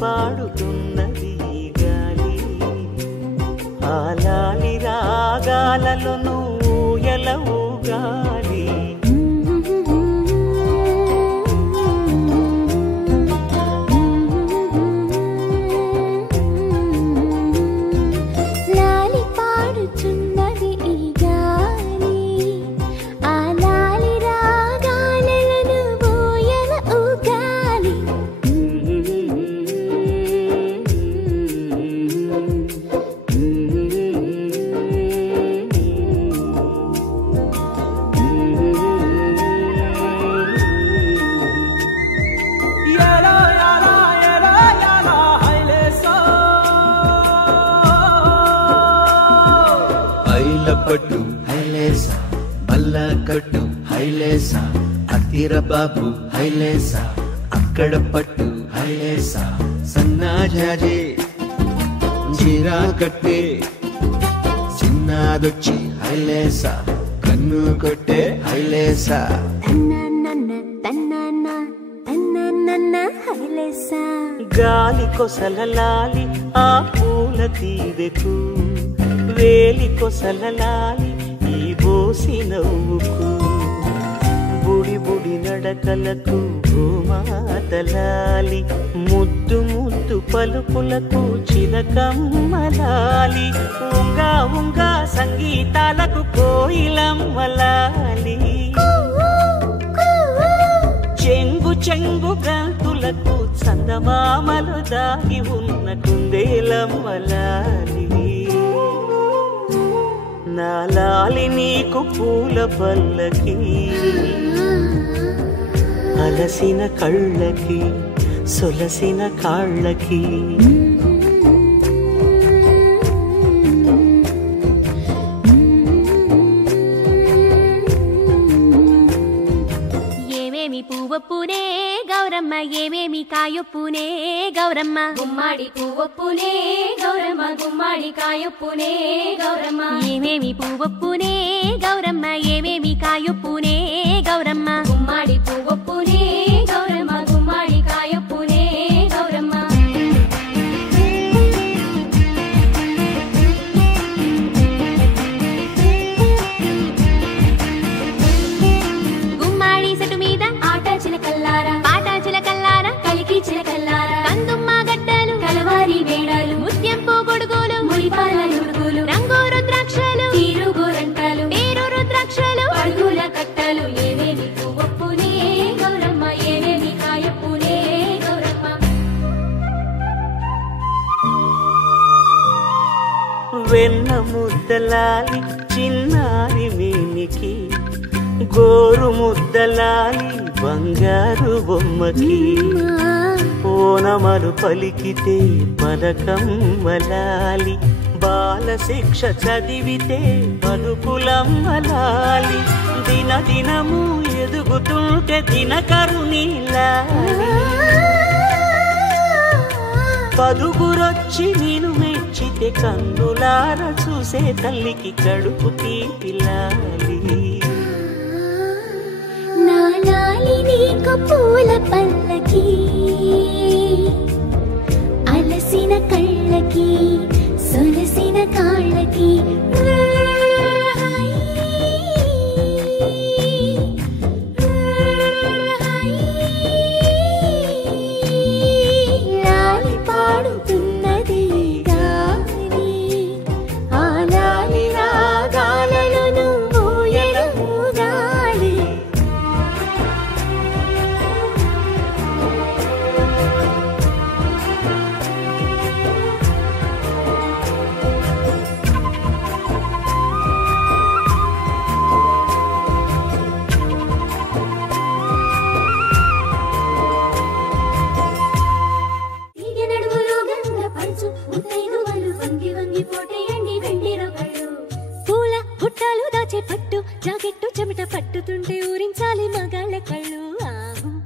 పాడుతున్నది గాలి ఆ లాలి రాగాలలో నువ్వు ఎలవుగాలి లాలి పాడుతున్నది ఈ గాలి ఆ లాలి రాగాలలో నువ్వు ఎలవుగాలి పట్టు హైలేసా బల్ల కట్టు హైలేసా అత్తిర బాబు హైలేసా అక్కడ పట్టు హైలేసా సన్నాజాజే జీరా కట్టే చిన్నాదొచ్చి హైలేసా కన్ను కొట్టే హైలేసా గాలి కొసలలాలి ఆ పూల తీవెకు వేలి కొసలలాలి ఈ బోసి నవ్వుకు బుడి బుడి నడకలకు భూమాతలాలి ముద్దు ముద్దు పలుకులకు చిలకమ్మలాలి ఉంగా ఉంగా సంగీతాలకు కోయిలమ్మలాలి చెంగు చెంగు గంతులకు చందమామలు దాగి ఉన్న కుందేలమ్మలాలి నా లాలి నీకు పూల పల్లకి అలసిన కళ్ళకి సొలసిన కాళ్ళకి ఏమేమి పువ్వొప్పునే గౌరమ్మ ఏమేమి కాయొప్పునే గౌరమ్మ గుమ్మాడి పువ్వొప్పునే గౌరమ్మ గుమ్మాడి కాయొప్పునే గౌరమ్మ ఏమేమి పువ్వొప్పునే గౌరమ్మ ఏమేమి కాయొప్పునే గౌరమ్మ గుమ్మాడి పువ్వొప్పునే గౌరమ్మ గుమ్మాడి కాయొప్పునే గౌరమ్మ గుమ్మాడి సెటు మీద ఆట చిలకల్లారా పాట చిలకల్లారా కలికి చిలకల్లారా కందుమ్మ గడ్డలు కలవారి వేడాలు ముత్యం గొడుగులు మురిపాల నుడుగులు రంగు రుద్రాక్షలు తీరు గోరంటాలు పేరు రుద్రాక్షలు పడుగుల కట్టలు ఏమేమి పువ్వొప్పునే గౌరమ్మ ఏమేమి కాయొప్పునే గౌరమ్మ వెన్న ముద్దలాలి చిన్నారి మీనికి గోరు ముద్దలాలి బంగారు బొమ్మకి ఓనమలు పలికితే పలకమ్మలాలి బాల శిక్ష చదివితే పలుకులమ్మలాలి దిన దినము ఎదుగుతుంటే దినకరుణీలాలి పదుగురొచ్చి నేను మెచ్చితే కన్నులార చూసే తల్లికి కడుపు తీపిలాలి నా లాలి నీకు పూల పల్లకి అలసిన కళ్ళకి సొలసిన కాళ్ళకి లాలి పాడుతున్నది గాలి ఆ లాలి రాగాలలో నువ్వు ఎలవుగాలి దాచే పట్టు జాకెట్టు చెమట పట్టుతుంటే ఊరించాలి మగాళ్ళ కళ్ళు